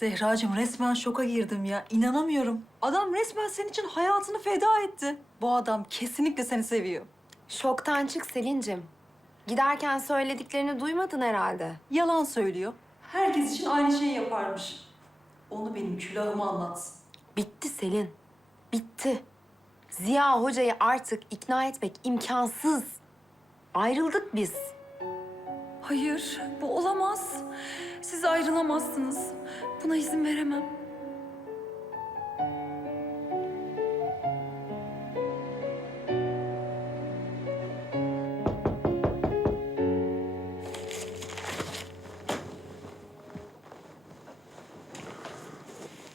Zehracığım resmen şoka girdim ya. İnanamıyorum. Adam resmen senin için hayatını feda etti. Bu adam kesinlikle seni seviyor. Şoktan çık Selin'cim. Giderken söylediklerini duymadın herhalde. Yalan söylüyor. Herkes için aynı şeyi yaparmış. Onu benim külahıma anlatsın. Bitti Selin. Bitti. Ziya Hoca'yı artık ikna etmek imkansız. Ayrıldık biz. Hayır, bu olamaz. Siz ayrılamazsınız. Buna izin veremem.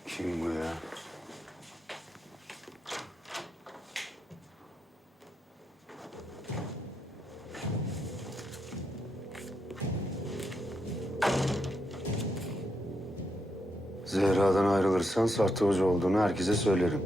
Kim bu ya? Zehra'dan ayrılırsan sahte hoca olduğunu herkese söylerim.